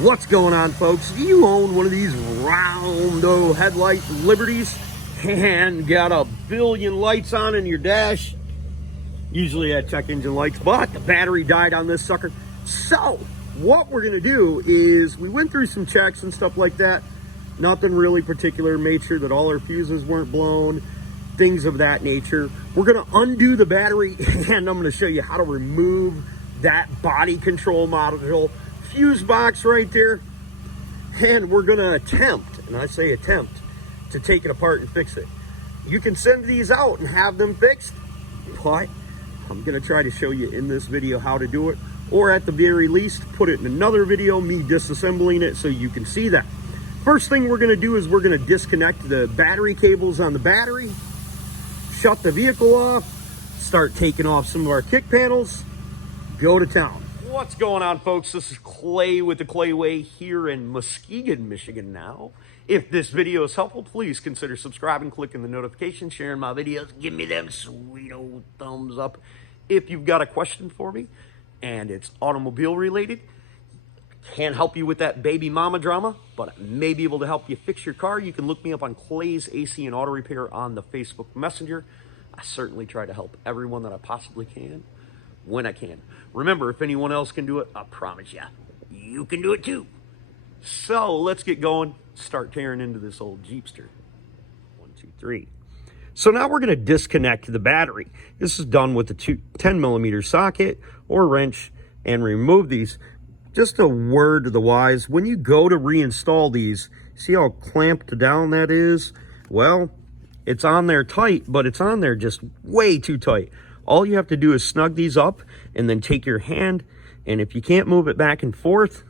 What's going on, folks? Do you own one of these round headlight Liberties and got a billion lights on in your dash? Usually at check engine lights, but the battery died on this sucker. So what we're gonna do is we went through some checks and stuff like that. Nothing really particular, made sure that all our fuses weren't blown, things of that nature. We're gonna undo the battery and I'm gonna show you how to remove that body control module fuse box right there, and we're gonna attempt, and I say attempt, to take it apart and fix it. You can send these out and have them fixed, but I'm gonna try to show you in this video how to do it, or at the very least put it in another video, me disassembling it, so you can see that. First thing we're gonna do is we're gonna disconnect the battery cables on the battery, shut the vehicle off, start taking off some of our kick panels, go to town. What's going on, folks? This is Clay with the Clay Way here in Muskegon, Michigan now. If this video is helpful, please consider subscribing, clicking the notification, sharing my videos. Give me them sweet old thumbs up. If you've got a question for me and it's automobile related, can't help you with that baby mama drama, but I may be able to help you fix your car. You can look me up on Clay's AC and Auto Repair on the Facebook Messenger. I certainly try to help everyone that I possibly can when I can. Remember, if anyone else can do it, I promise you, you can do it too. So let's get going, start tearing into this old Jeepster. 1, 2, 3. So now we're gonna disconnect the battery. This is done with the 10 millimeter socket or wrench and remove these. Just a word to the wise, when you go to reinstall these, see how clamped down that is? Well, it's on there tight, but it's on there just way too tight. All you have to do is snug these up and then take your hand, and if you can't move it back and forth,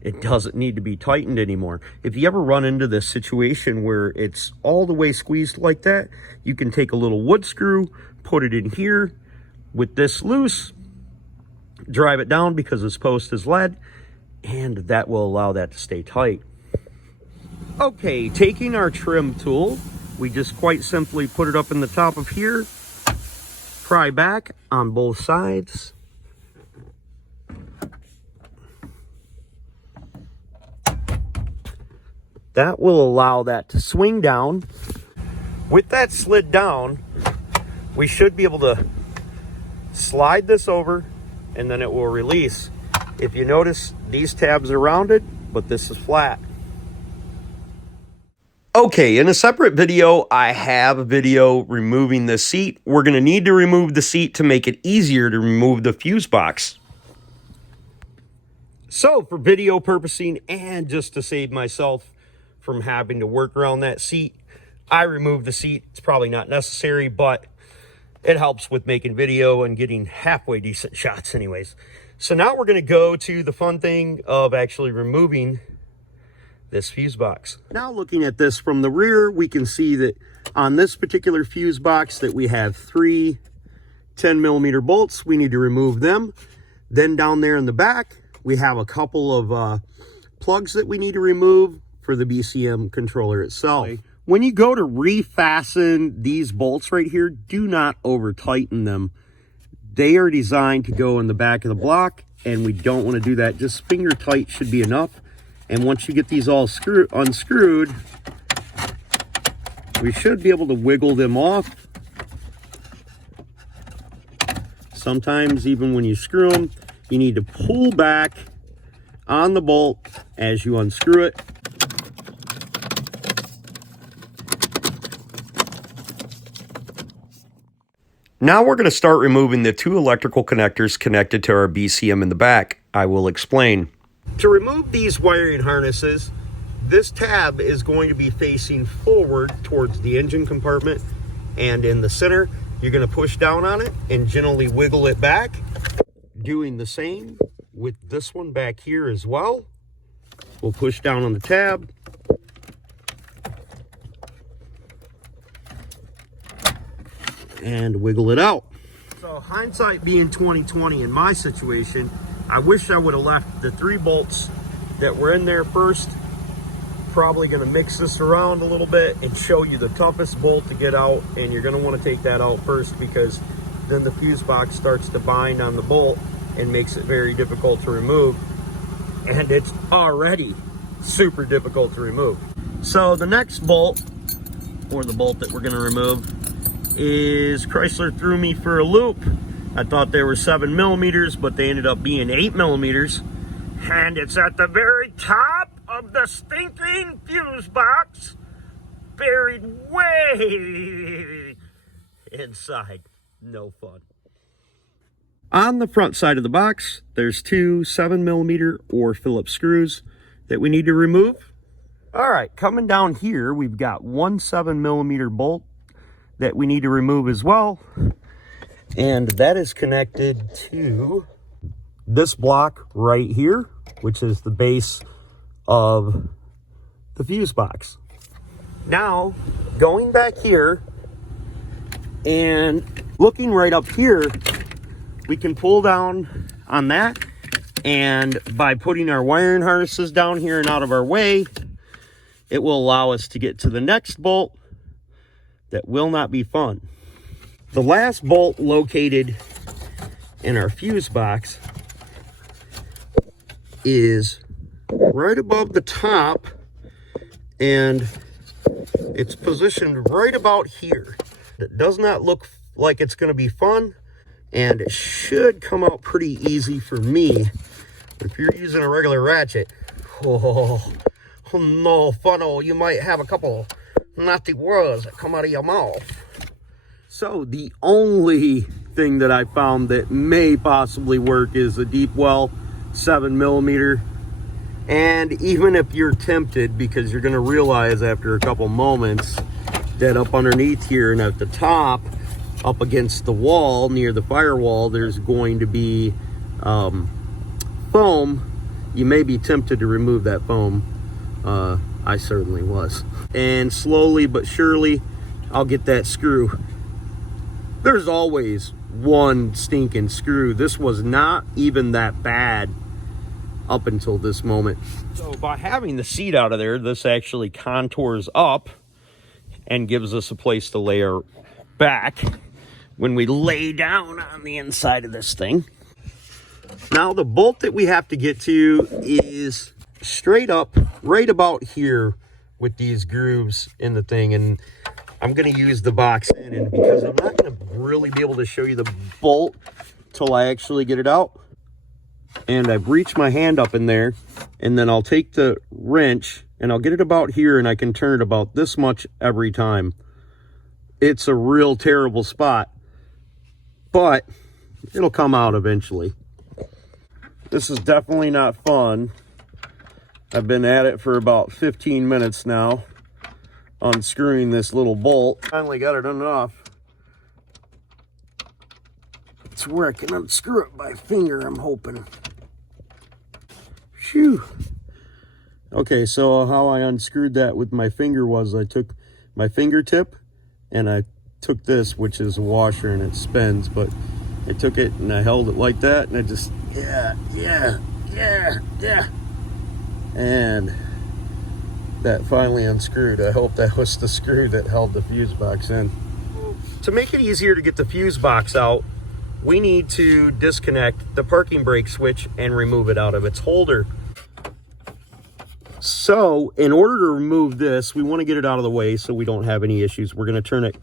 it doesn't need to be tightened anymore. If you ever run into this situation where it's all the way squeezed like that, you can take a little wood screw, put it in here with this loose, drive it down because this post is lead, and that will allow that to stay tight. Okay, taking our trim tool, we just quite simply put it up in the top of here, pry back on both sides. That will allow that to swing down. With that slid down, we should be able to slide this over and then it will release. If you notice, these tabs are rounded, but this is flat. Okay, in a separate video, I have a video removing the seat. We're gonna need to remove the seat to make it easier to remove the fuse box. So for video purposing and just to save myself from having to work around that seat, I removed the seat. It's probably not necessary, but it helps with making video and getting halfway decent shots anyways. So now we're gonna go to the fun thing of actually removing this fuse box. Now looking at this from the rear, we can see that on this particular fuse box that we have 3 10 millimeter bolts. We need to remove them. Then down there in the back, we have a couple of plugs that we need to remove for the BCM controller itself. When you go to refasten these bolts right here, do not over tighten them. They are designed to go in the back of the block, and we don't want to do that. Just finger tight should be enough. And once you get these all unscrewed, we should be able to wiggle them off. Sometimes even when you screw them, you need to pull back on the bolt as you unscrew it. Now we're going to start removing the 2 electrical connectors connected to our BCM in the back. I will explain. To remove these wiring harnesses, this tab is going to be facing forward towards the engine compartment, and in the center, you're going to push down on it and gently wiggle it back. Doing the same with this one back here as well. We'll push down on the tab. And wiggle it out. So hindsight being 20/20 in my situation, I wish I would have left the 3 bolts that were in there first. Probably going to mix this around a little bit and show you the toughest bolt to get out, and you're going to want to take that out first because then the fuse box starts to bind on the bolt and makes it very difficult to remove. and it's already super difficult to remove. So the next bolt, or the bolt that we're going to remove, is Chrysler threw me for a loop. I thought they were 7mm, but they ended up being 8mm. And it's at the very top of the stinking fuse box, buried way inside. No fun. On the front side of the box, there's two 7mm or Phillips screws that we need to remove. All right, coming down here, we've got one 7mm bolt that we need to remove as well. And that is connected to this block right here, which is the base of the fuse box. Now, going back here and looking right up here, we can pull down on that, and by putting our wiring harnesses down here and out of our way, it will allow us to get to the next bolt that will not be fun. The last bolt located in our fuse box is right above the top, and it's positioned right about here. It does not look like it's going to be fun, and it should come out pretty easy for me. If you're using a regular ratchet, oh no, funnel, you might have a couple nasty words that come out of your mouth. So the only thing that I found that may possibly work is a deep well 7mm. And even if you're tempted, because you're going to realize after a couple moments that up underneath here and at the top, up against the wall near the firewall, there's going to be foam. You may be tempted to remove that foam. I certainly was. And slowly but surely, I'll get that screw. There's always one stinking screw. This was not even that bad up until this moment. So by having the seat out of there, this actually contours up and gives us a place to lay our back when we lay down on the inside of this thing. Now the bolt that we have to get to is straight up right about here with these grooves in the thing, and I'm going to use the box in, and because I'm not going to really be able to show you the bolt till I actually get it out, and I've reached my hand up in there, and then I'll take the wrench and I'll get it about here, and I can turn it about this much every time. It's a real terrible spot, but it'll come out eventually. This is definitely not fun. I've been at it for about 15 minutes now, unscrewing this little bolt. Finally got it enough to where I can unscrew it by finger, I'm hoping. Phew. Okay, so how I unscrewed that with my finger was I took my fingertip and I took this, which is a washer and it spins, but I took it and I held it like that, and I just, yeah. And that finally unscrewed. I hope that was the screw that held the fuse box in. To make it easier to get the fuse box out, we need to disconnect the parking brake switch and remove it out of its holder. So in order to remove this, we want to get it out of the way so we don't have any issues. We're going to turn it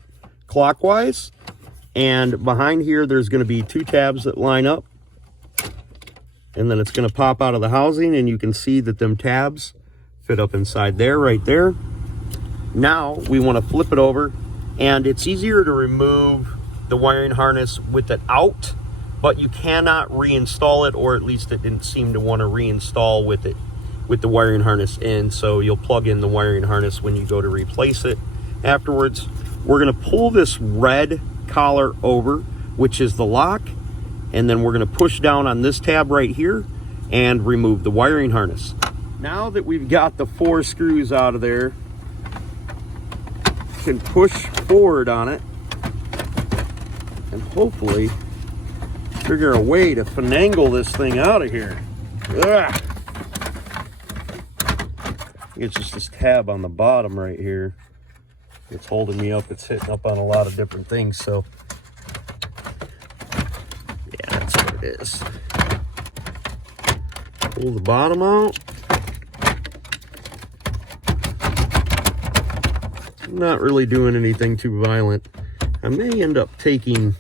clockwise, and behind here there's going to be two tabs that line up, and then it's going to pop out of the housing, and you can see that them tabs fit up inside there, right there. Now we want to flip it over, and it's easier to remove the wiring harness with it out, but you cannot reinstall it, or at least it didn't seem to want to reinstall with it with the wiring harness in. So you'll plug in the wiring harness when you go to replace it afterwards. We're going to pull this red collar over, which is the lock, and then we're going to push down on this tab right here and remove the wiring harness. Now that we've got the 4 screws out of there, you can push forward on it and hopefully figure a way to finagle this thing out of here. Ugh. It's just this tab on the bottom right here. It's holding me up. It's hitting up on a lot of different things, so yeah, that's what it is. Pull the bottom out. Not really doing anything too violent. I may end up trying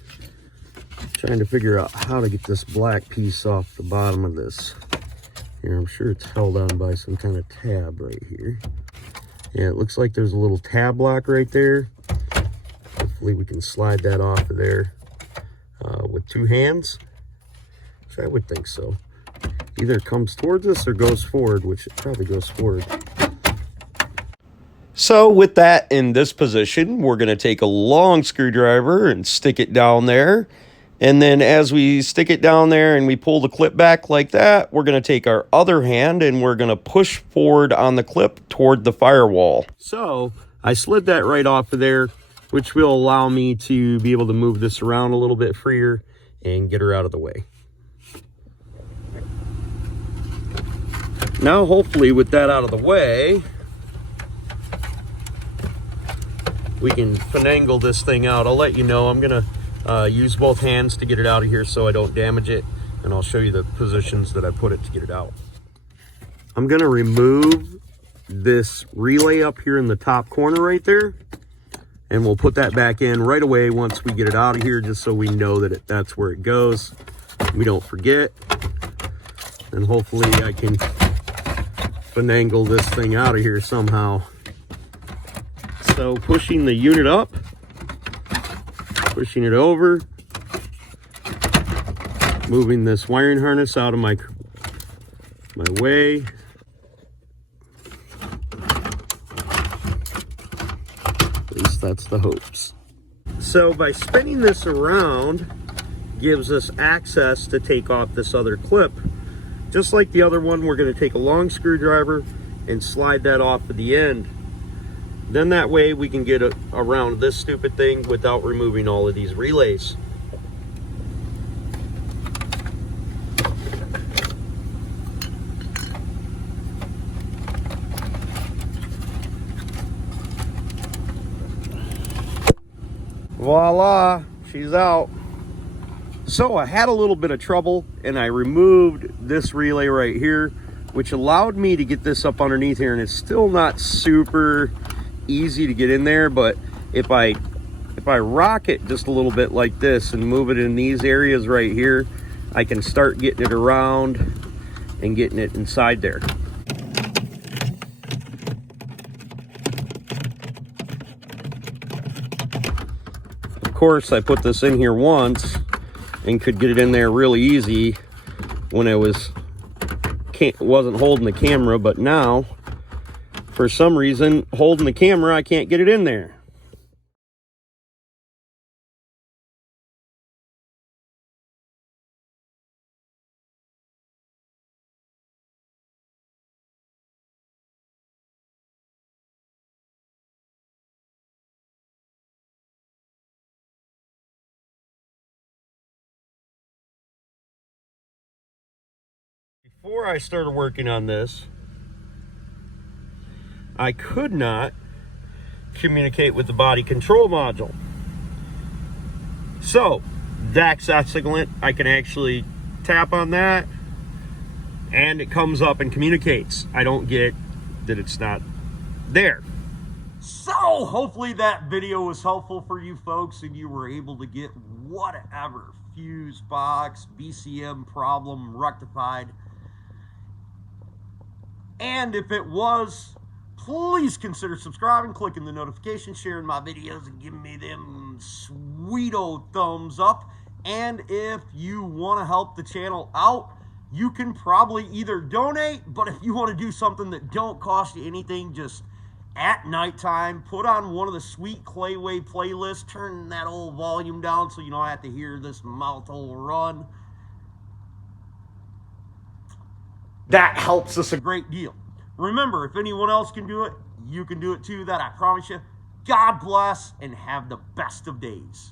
to figure out how to get this black piece off the bottom of this. Here, I'm sure it's held on by some kind of tab right here. Yeah, it looks like there's a little tab lock right there. Hopefully we can slide that off of there with two hands. Which I would think so. Either it comes towards us or goes forward, which it probably goes forward. So with that in this position, we're going to take a long screwdriver and stick it down there. And then as we stick it down there and we pull the clip back like that, we're going to take our other hand and we're going to push forward on the clip toward the firewall. So I slid that right off of there, which will allow me to be able to move this around a little bit freer and get her out of the way. Now, hopefully with that out of the way, we can finagle this thing out. I'll let you know. I'm gonna use both hands to get it out of here so I don't damage it, and I'll show you the positions that I put it to get it out. I'm gonna remove this relay up here in the top corner right there, and we'll put that back in right away once we get it out of here, just so we know that that's where it goes. We don't forget, and hopefully I can finagle this thing out of here somehow. So pushing the unit up, pushing it over, moving this wiring harness out of my way. At least that's the hopes. So by spinning this around, gives us access to take off this other clip. Just like the other one, we're going to take a long screwdriver and slide that off at the end. Then that way we can get around this stupid thing without removing all of these relays. Voila, she's out. So I had a little bit of trouble and I removed this relay right here, which allowed me to get this up underneath here, and it's still not super easy to get in there, but if I rock it just a little bit like this and move it in these areas right here, I can start getting it around and getting it inside there. Of course, I put this in here once and could get it in there really easy when I wasn't holding the camera, but now for some reason, holding the camera, I can't get it in there. Before I started working on this, I could not communicate with the body control module. So that's excellent. I can actually tap on that and it comes up and communicates. I don't get that it's not there. So hopefully that video was helpful for you folks and you were able to get whatever fuse box, BCM problem rectified. And if it was, please consider subscribing, clicking the notification, sharing my videos, and giving me them sweet old thumbs up. And if you want to help the channel out, you can probably either donate, but if you want to do something that don't cost you anything, just at nighttime, put on one of the sweet Clayway playlists, turn that old volume down so you don't have to hear this mouth hole run. That helps us a great deal. Remember, if anyone else can do it, you can do it too. That I promise you. God bless and have the best of days.